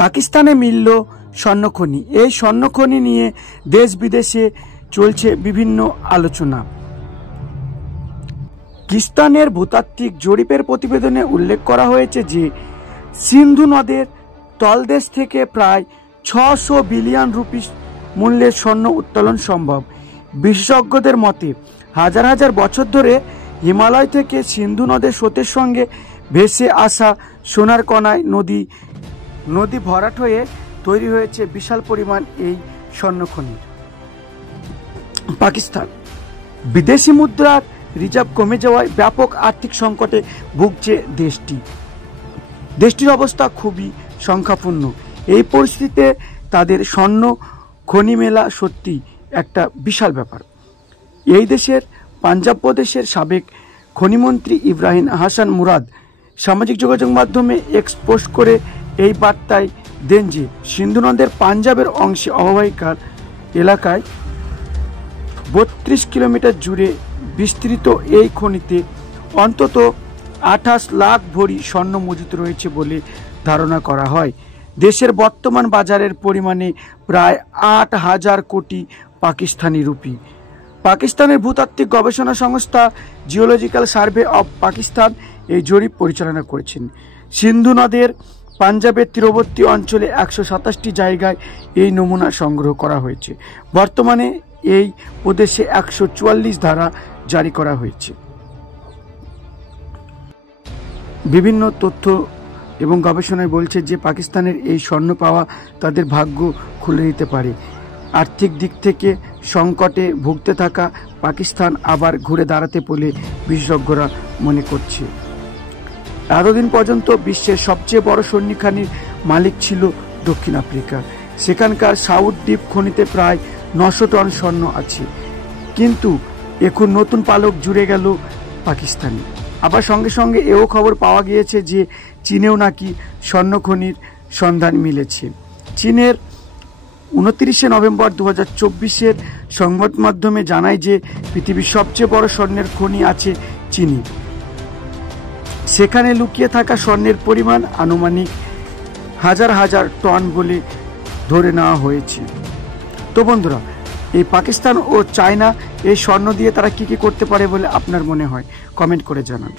পাকিস্তানে মিলল স্বর্ণখনি। এই স্বর্ণখনি নিয়ে দেশ বিদেশে চলছে বিভিন্ন আলোচনা। কিস্তানের ভূতাত্ত্বিক জরিপের প্রতিবেদনে উল্লেখ করা হয়েছে যে সিন্ধু নদের তলদেশ থেকে প্রায় 600 বিলিয়ন রুপি মূল্যের স্বর্ণ উত্তোলন সম্ভব। বিশেষজ্ঞদের মতে হাজার হাজার বছর ধরে হিমালয় থেকে সিন্ধু নদের স্রোতের সঙ্গে ভেসে আসা সোনার কণায় নদী ভরাট হয়ে তৈরি হয়েছে বিশাল পরিমাণ এই স্বর্ণখনির। পাকিস্তান বিদেশি মুদ্রার রিজার্ভ কমে যাওয়ায় ব্যাপক আর্থিক সংকটে ভুগছে দেশটির অবস্থা খুবই সংখ্যাপূর্ণ। এই পরিস্থিতিতে তাদের স্বর্ণ খনি মেলা সত্যি একটা বিশাল ব্যাপার। এই দেশের পাঞ্জাব প্রদেশের সাবেক খনিমন্ত্রী ইব্রাহিম হাসান মুরাদ সামাজিক যোগাযোগ মাধ্যমে এক্স পোস্ট করে এই বার্তায় দেন যে সিন্ধু নদের পাঞ্জাবের অংশে অববাহিকার এলাকায় 32 কিলোমিটার জুড়ে বিস্তৃত এই খনিতে অন্তত 28 লাখ ভরি স্বর্ণ মজুত রয়েছে বলে ধারণা করা হয়। দেশের বর্তমান বাজারের পরিমাণে প্রায় 8,000 কোটি পাকিস্তানি রুপি। পাকিস্তানের ভূতাত্ত্বিক গবেষণা সংস্থা জিওলজিক্যাল সার্ভে অব পাকিস্তান এই জরিপ পরিচালনা করেছেন। সিন্ধু নদের পাঞ্জাবের তীরবর্তী অঞ্চলে 127টি জায়গায় এই নমুনা সংগ্রহ করা হয়েছে। বর্তমানে এই প্রদেশে 144 ধারা জারি করা হয়েছে। বিভিন্ন তথ্য এবং গবেষণায় বলছে যে পাকিস্তানের এই স্বর্ণ পাওয়া তাদের ভাগ্য খুলে দিতে পারে। আর্থিক দিক থেকে সংকটে ভুগতে থাকা পাকিস্তান আবার ঘুরে দাঁড়াতে বলে বিশেষজ্ঞরা মনে করছে। এতদিন পর্যন্ত বিশ্বের সবচেয়ে বড় স্বর্ণখনির মালিক ছিল দক্ষিণ আফ্রিকা। সেখানকার সাউথ ডিপ খনিতে প্রায় 900 টন স্বর্ণ আছে, কিন্তু এখন নতুন পালক জুড়ে গেল পাকিস্তানি। আবার সঙ্গে সঙ্গে এও খবর পাওয়া গিয়েছে যে চীনেও নাকি স্বর্ণখনির সন্ধান মিলেছে। চীনের 29 নভেম্বর 2024 সংবাদ মাধ্যমে জানায় যে পৃথিবীর সবচেয়ে বড় স্বর্ণের খনি আছে চীনে। সেখানে লুকিয়ে থাকা স্বর্ণের পরিমাণ আনুমানিক হাজার হাজার টন বলে ধরে নেওয়া হয়েছে। তো বন্ধুরা, এই পাকিস্তান ও চায়না এই স্বর্ণ দিয়ে তারা কি করতে পারে বলে আপনার মনে হয় কমেন্ট করে জানান।